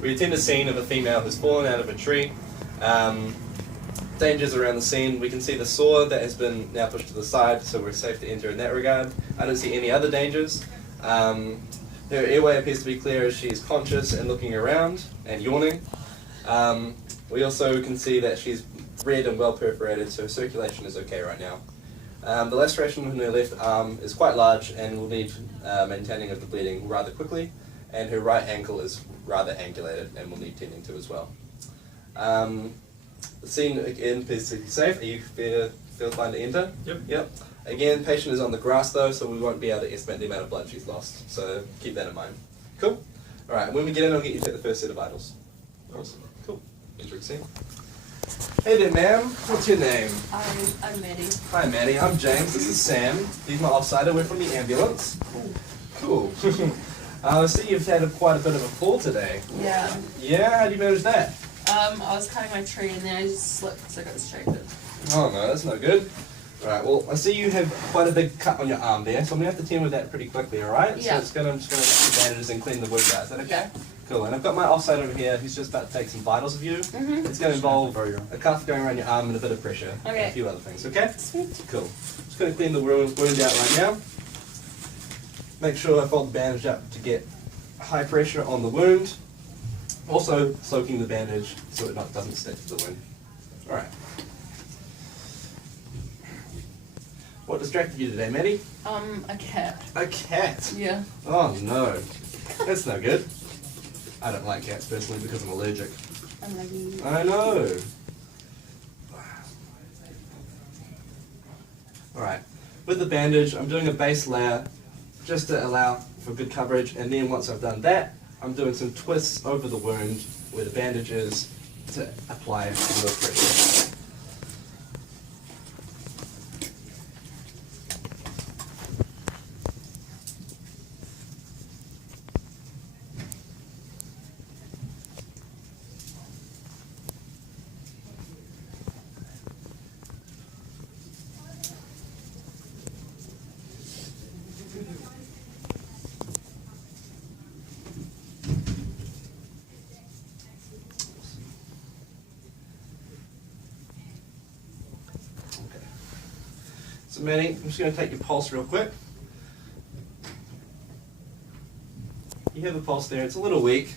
We attend a scene of a female who's fallen out of a tree. Dangers around the scene. We can see the saw that has been now pushed to the side, so we're safe to enter in that regard. I don't see any other dangers. Her airway appears to be clear as she's conscious and looking around and yawning. We also can see that she's red and well perforated, so her circulation is okay right now. The laceration in her left arm is quite large and will need maintaining of the bleeding rather quickly, and her right ankle is rather angulated and will need tending to as well. The scene again appears to be safe. Are you feel fine to enter? Yep. Again, patient is on the grass though, so we won't be able to estimate the amount of blood she's lost. So keep that in mind. Cool. All right. When we get in, I'll get you to take the first set of vitals. Awesome. Cool. Entering scene. Hey there, ma'am. What's your name? I'm Maddie. Hi, Maddie. I'm James. This is Sam. He's my offsider. We're from the ambulance. Cool. I see you've had quite a bit of a fall today. Yeah. Yeah? How do you manage that? I was cutting my tree and then I just slipped, so I got distracted. Oh no, that's no good. Alright, well, I see you have quite a big cut on your arm there, so I'm going to have to tend with that pretty quickly, alright? Yeah. So I'm just going to wrap the bandages and clean the wound out. Is that okay? Yeah. Cool, and I've got my offside over here who's just about to take some vitals of you. It's going to involve a cuff going around your arm and a bit of pressure. And a few other things, okay? Sweet. Cool. Just going to clean the wound out right now. Make sure I fold the bandage up to get high pressure on the wound. Also soaking the bandage so it doesn't stick to the wound. Alright. What distracted you today, Maddie? A cat. A cat? Yeah. Oh no. That's no good. I don't like cats personally because I'm allergic. I'm like, I know. Alright. With the bandage, I'm doing a base layer just to allow for good coverage, and then once I've done that, I'm doing some twists over the wound where the bandage is to apply more pressure. So Manny, I'm just going to take your pulse real quick. You have a pulse there, it's a little weak.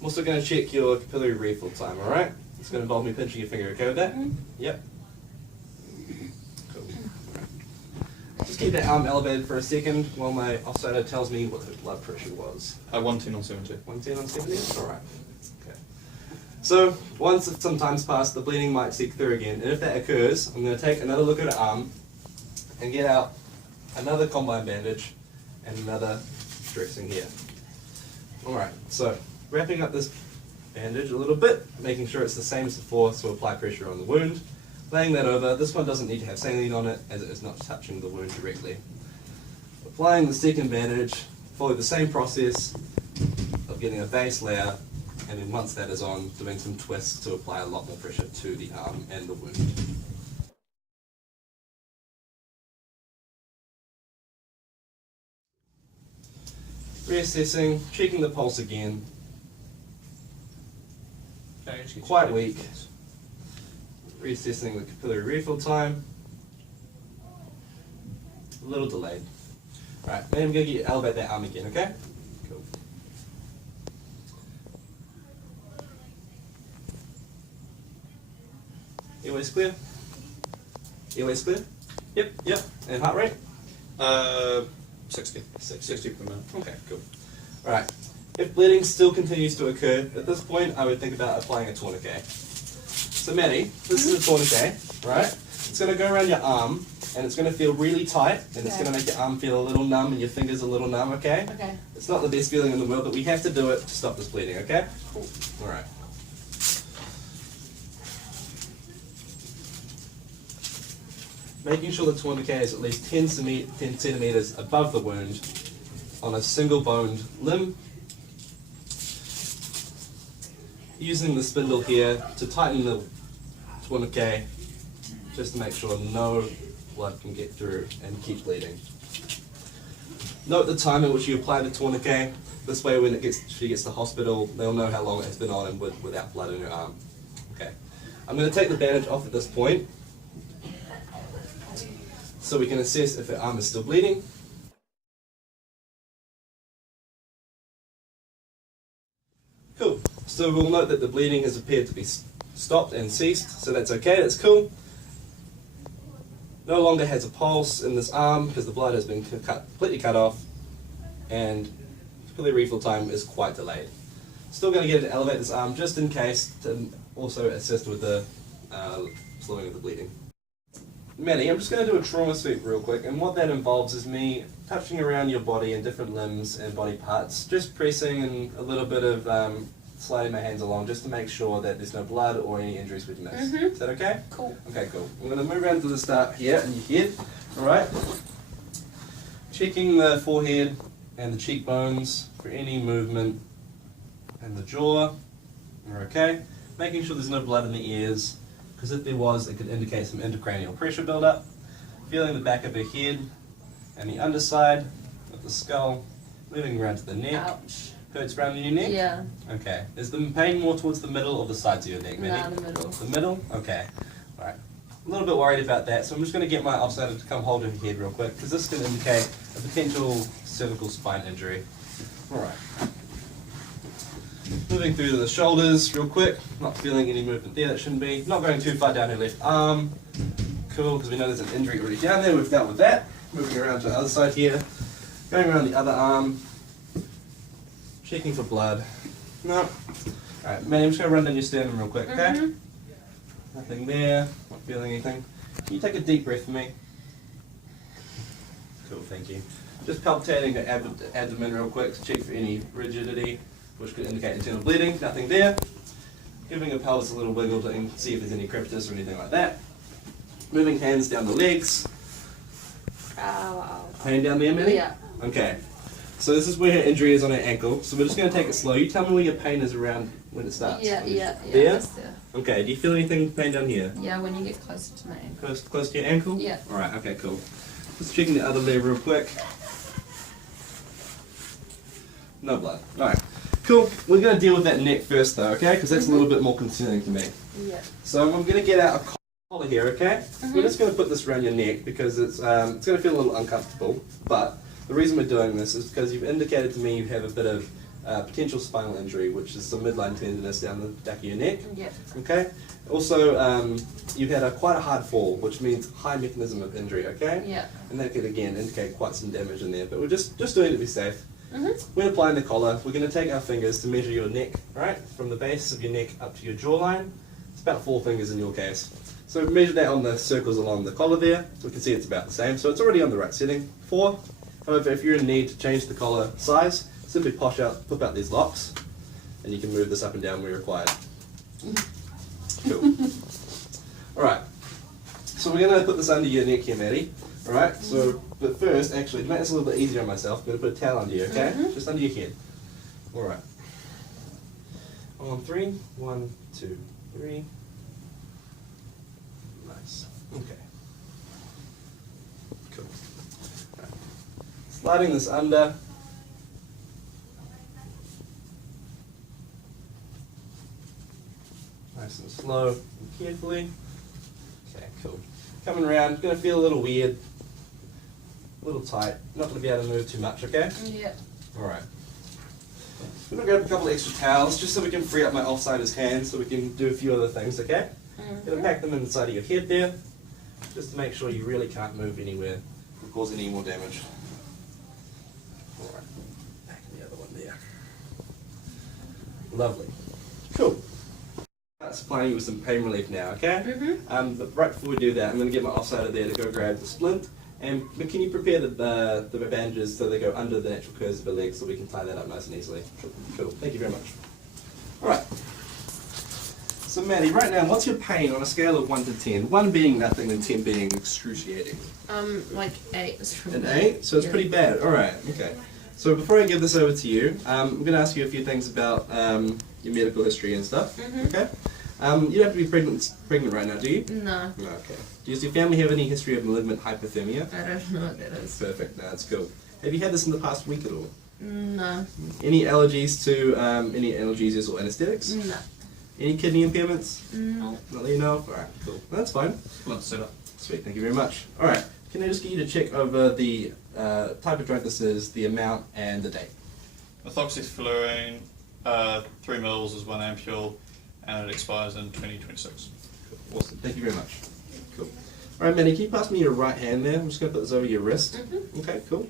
I'm also going to check your capillary refill time, alright? It's going to involve me pinching your finger, okay with that? Yep. Cool. Right. Just keep that arm elevated for a second while my offsider tells me what the blood pressure was. 110 on 70. 110 on 70? Alright. Okay. So, once some time's passed, the bleeding might seep through again, and if that occurs, I'm going to take another look at her arm and get out another combine bandage and another dressing here. Alright, so wrapping up this bandage a little bit, making sure it's the same as before, so apply pressure on the wound. Laying that over, this one doesn't need to have saline on it as it is not touching the wound directly. Applying the second bandage, follow the same process of getting a base layer, and then once that is on, doing some twists to apply a lot more pressure to the arm and the wound. Reassessing, checking the pulse again. Quite weak. Reassessing the capillary refill time. A little delayed. Alright, then I'm going to elevate that arm again, okay? Cool. Airways clear? Airways clear? Yep. And heart rate? 60 per minute. Okay, cool. Alright, if bleeding still continues to occur, at this point I would think about applying a tourniquet. So Maddie, this is a tourniquet, right? It's going to go around your arm, and it's going to feel really tight, and it's going to make your arm feel a little numb and your fingers a little numb, okay? Okay. It's not the best feeling in the world, but we have to do it to stop this bleeding, okay? Cool. Alright. Making sure the tourniquet is at least 10 centimeters above the wound on a single boned limb. Using the spindle here to tighten the tourniquet just to make sure no blood can get through and keep bleeding. Note the time at which you apply the tourniquet. This way when she gets to hospital, they'll know how long it's been on and without blood in her arm. Okay. I'm going to take the bandage off at this point so we can assess if her arm is still bleeding. Cool. So we'll note that the bleeding has appeared to be stopped and ceased, so that's okay, that's cool. No longer has a pulse in this arm because the blood has been completely cut off, and capillary refill time is quite delayed. Still going to get her to elevate this arm just in case to also assist with the slowing of the bleeding. Meale, I'm just going to do a trauma sweep real quick, and what that involves is me touching around your body and different limbs and body parts, just pressing and a little bit of sliding my hands along just to make sure that there's no blood or any injuries we've missed. Is that okay? Cool. Okay, cool. I'm going to move around to the start here in your head. Alright. Checking the forehead and the cheekbones for any movement and the jaw. We're okay. Making sure there's no blood in the ears, because if there was, it could indicate some intracranial pressure buildup. Feeling the back of her head and the underside of the skull. Moving around to the neck. Ouch. Hurts around in your neck? Yeah. Okay. Is the pain more towards the middle or the sides of your neck, Meale? Nah, the middle. The middle? Okay. Alright. A little bit worried about that, so I'm just going to get my offsider to come hold her head real quick, because this can indicate a potential cervical spine injury. Alright. Moving through to the shoulders real quick. Not feeling any movement there, that shouldn't be. Not going too far down her left arm. Cool, because we know there's an injury already down there. We've dealt with that. Moving around to the other side here. Going around the other arm. Checking for blood. No. Alright, man, I'm just going to run down your sternum real quick, okay? Nothing there. Not feeling anything. Can you take a deep breath for me? Cool, thank you. Just palpitating the abdomen real quick to check for any rigidity, which could indicate internal bleeding. Nothing there. Giving the pelvis a little wiggle to see if there's any crepitus or anything like that. Moving hands down the legs. Ow, ow. Pain down there, Meale? Yeah. Okay. So this is where her injury is on her ankle. So we're just going to take it slow. You tell me where your pain is around when it starts. Yeah. There? That's there. Okay. Do you feel anything pain down here? Yeah, when you get closer to my ankle. Close to your ankle? Yeah. Alright, okay, cool. Just checking the other leg real quick. No blood. Alright. Cool. We're going to deal with that neck first though, okay? Because that's a little bit more concerning to me. Yeah. So I'm going to get out a collar here, okay? We're just going to put this around your neck because it's going to feel a little uncomfortable. But the reason we're doing this is because you've indicated to me you have a bit of potential spinal injury, which is some midline tenderness down the back of your neck. Yeah. Okay? Also, you've had quite a hard fall, which means high mechanism of injury, okay? Yeah. And that could, again, indicate quite some damage in there. But we're just doing it to be safe. When applying the collar, we're going to take our fingers to measure your neck, right? From the base of your neck up to your jawline. It's about 4 fingers in your case. So measure that on the circles along the collar there, so we can see it's about the same. So it's already on the right setting. 4. However, if you're in need to change the collar size, simply pop out these locks, and you can move this up and down where required. Cool. Alright, so we're going to put this under your neck here, Meale. Alright, so, but first, actually, to make this a little bit easier on myself, I'm going to put a towel under you, okay? Just under your head. Alright. On 3, 1, 2, 3. Nice. Okay. Cool. Right. Sliding this under. Nice and slow and carefully. Okay, cool. Coming around, going to feel a little weird, a little tight. Not going to be able to move too much, okay? Yeah. Alright. I'm going to grab a couple of extra towels just so we can free up my offsider's hands so we can do a few other things, okay? Going to pack them inside of your head there, just to make sure you really can't move anywhere or cause any more damage. Alright, back the other one there. Lovely. Cool. Start supplying you with some pain relief now, okay? But right before we do that, I'm going to get my offsider there to go grab the splint. And can you prepare the bandages so they go under the natural curves of the leg so we can tie that up nice and easily? Cool. Thank you very much. Alright. So Meale, right now, what's your pain on a scale of 1 to 10? 1 being nothing and 10 being excruciating. Like 8 is from An 8? So it's pretty bad. Alright, okay. So before I give this over to you, I'm going to ask you a few things about your medical history and stuff. Okay? You don't have to be pregnant right now, do you? No. No, okay. Does your family have any history of malignant hypothermia? I don't know what that is. Perfect, no, that's cool. Have you had this in the past week at all? No. Any allergies to any analgesics or anesthetics? No. Any kidney impairments? No. Not that you know of? Alright, cool. That's fine. Let's set up. Sweet, thank you very much. Alright, can I just get you to check over the type of drug this is, the amount, and the date? Methoxyfluorine, 3 mils is 1 ampule, and it expires in 2026. Cool. Awesome, thank you very much. Cool. Alright, Manny, can you pass me your right hand there? I'm just going to put this over your wrist. Okay, cool.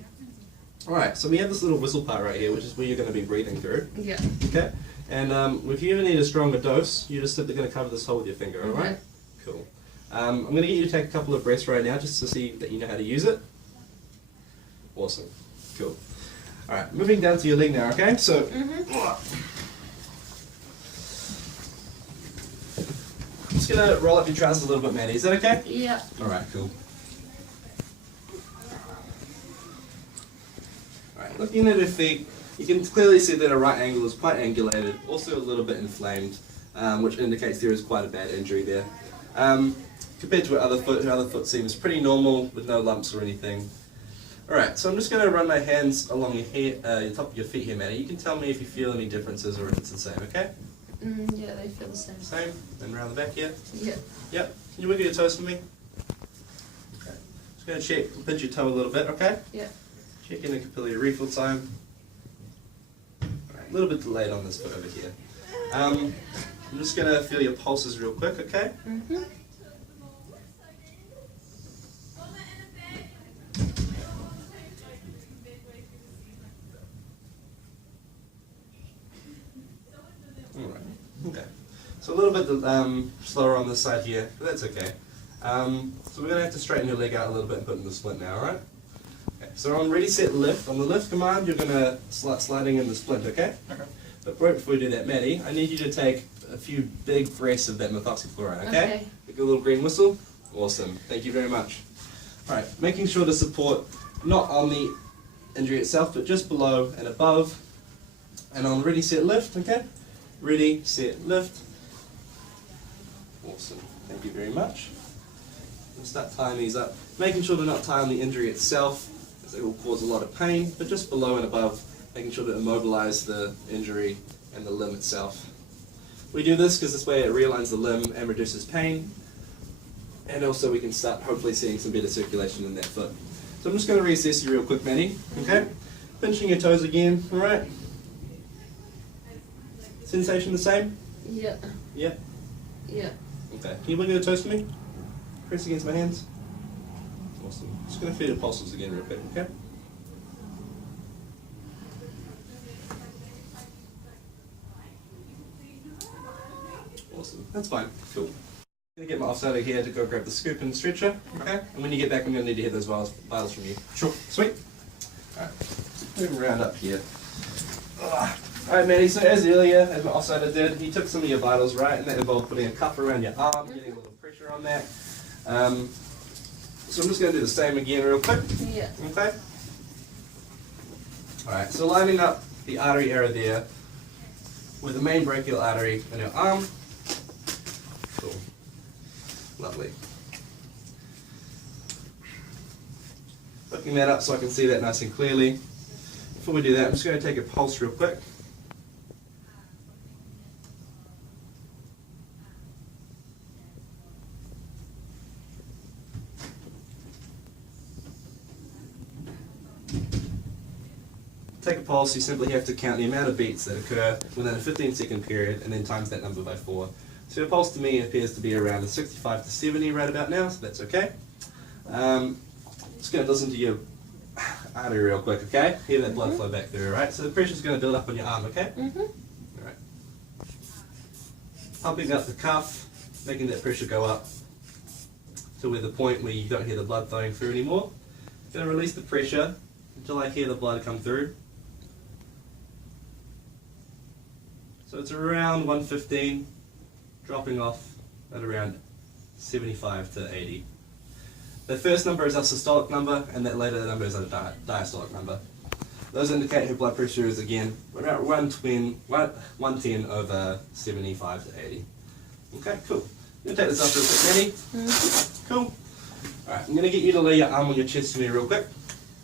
Alright, so we have this little whistle part right here, which is where you're going to be breathing through. Yeah. Okay? And if you ever need a stronger dose, you're just simply going to cover this hole with your finger, alright? Cool. I'm going to get you to take a couple of breaths right now just to see that you know how to use it. Awesome. Cool. Alright, moving down to your leg now, okay? So, I'm just going to roll up your trousers a little bit, Maddie. Is that okay? Yeah. Alright, cool. Alright, looking at her feet, you can clearly see that her right ankle is quite angulated, also a little bit inflamed, which indicates there is quite a bad injury there. Compared to her other foot seems pretty normal with no lumps or anything. Alright, so I'm just going to run my hands along your hair, the top of your feet here, Maddie. You can tell me if you feel any differences or if it's the same, okay? Yeah, they feel the same. Same? And around the back here? Yeah. Yep. Can you wiggle your toes for me? Okay. Just going to check, pinch your toe a little bit, okay? Yeah. Check in the capillary refill time. Alright, a little bit delayed on this foot over here. I'm just going to feel your pulses real quick, okay? Alright, okay. So a little bit slower on this side here, but that's okay. So we're going to have to straighten your leg out a little bit and put in the splint now, alright? Okay, so on ready, set, lift. On the lift command, you're going to start sliding in the splint, okay? Okay. But right before we do that, Maddie, I need you to take a few big breaths of that methoxyfluorine, okay? Okay. Make a little green whistle. Awesome. Thank you very much. Alright, making sure to support not on the injury itself, but just below and above. And on ready, set, lift, okay? Ready, set, lift. Awesome. Thank you very much. We'll start tying these up. Making sure to not tie on the injury itself, as it will cause a lot of pain, but just below and above, making sure to immobilize the injury and the limb itself. We do this because this way it realigns the limb and reduces pain, and also we can start hopefully seeing some better circulation in that foot. So I'm just going to reassess you real quick, Manny. Okay? Pinching your toes again, alright? Sensation the same? Yeah. Yeah? Yeah. Okay. Can you wiggle your toes for me? Press against my hands. Awesome. Just going to feel your pulses again real quick, okay? Awesome. That's fine. Cool. I'm going to get my offsider here to go grab the scoop and stretcher, okay? And when you get back, I'm going to need to hear those vitals from you. Sure. Sweet. Alright. Moving around up here. Alright, Maddie, so as earlier, as my offsider did, he took some of your vitals, right? And that involved putting a cuff around your arm, getting a little pressure on that. So I'm just going to do the same again real quick. Yeah. Okay? Alright, so lining up the artery area there with the main brachial artery in your arm. Cool. Lovely. Hooking that up so I can see that nice and clearly. Before we do that, I'm just going to take a pulse real quick. Take a pulse, you simply have to count the amount of beats that occur within a 15-second period and then times that number by 4. So your pulse to me appears to be around a 65 to 70 right about now, so that's okay. Just going to listen to your artery real quick, okay? Hear that blood flow back through, alright? So the pressure's going to build up on your arm, okay? Alright. Pumping up the cuff, making that pressure go up to where the point where you don't hear the blood flowing through anymore. Going to release the pressure until I hear the blood come through. So it's around 115, dropping off at around 75 to 80. The first number is a systolic number, and that later number is a diastolic number. Those indicate her blood pressure is again about 110 over 75 to 80. Okay, cool. I'm going to take this off real quick, Manny. Cool. Alright, I'm going to get you to lay your arm on your chest for me real quick.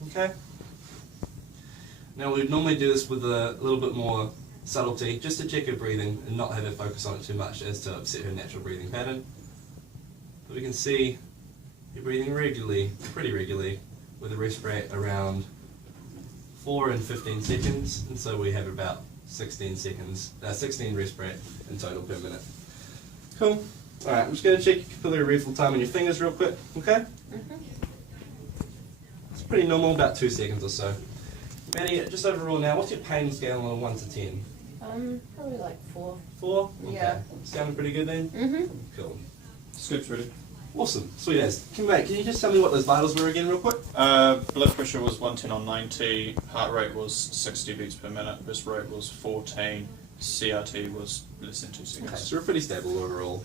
Okay. Now we'd normally do this with a little bit more subtlety, just to check her breathing and not have her focus on it too much as to upset her natural breathing pattern. But we can see you're breathing regularly, pretty regularly, with a rest rate around 4 and 15 seconds, and so we have about 16 rest rate in total per minute. Cool. Alright, I'm just going to check your capillary refill time on your fingers real quick, okay? It's pretty normal, about 2 seconds or so. Maddie, just overall now, what's your pain scale on a 1 to 10? Probably like 4. 4? Okay. Yeah. Sounding pretty good then? Cool. Scoop's ready. Awesome. Sweet as. Can you just tell me what those vitals were again real quick? Blood pressure was 110 on 90, heart rate was 60 beats per minute, wrist rate was 14, CRT was less than 2 seconds. Okay, so we're pretty stable overall.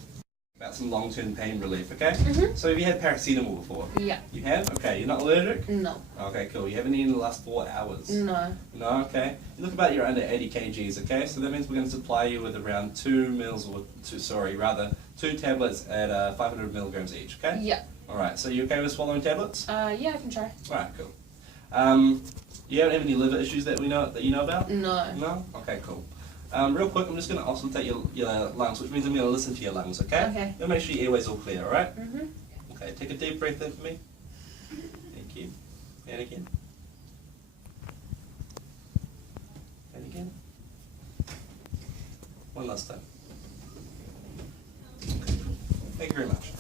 About some long-term pain relief, okay? So have you had paracetamol before? Yeah. You have? Okay, you're not allergic? No. Okay, cool. You haven't eaten in the last 4 hours? No. No, okay. You look about you're under 80 kgs, okay? So that means we're going to supply you with around 2 tablets at 500 milligrams each, okay? Yeah. Alright, so you okay with swallowing tablets? Yeah, I can try. Alright, cool. You don't have any liver issues that you know about? No. No? Okay, cool. Real quick, I'm just going to auscultate your lungs, which means I'm going to listen to your lungs, okay? Okay. You'll make sure your airway's all clear, alright? Okay, take a deep breath in for me. Thank you. And again. And again. One last time. Okay. Thank you very much.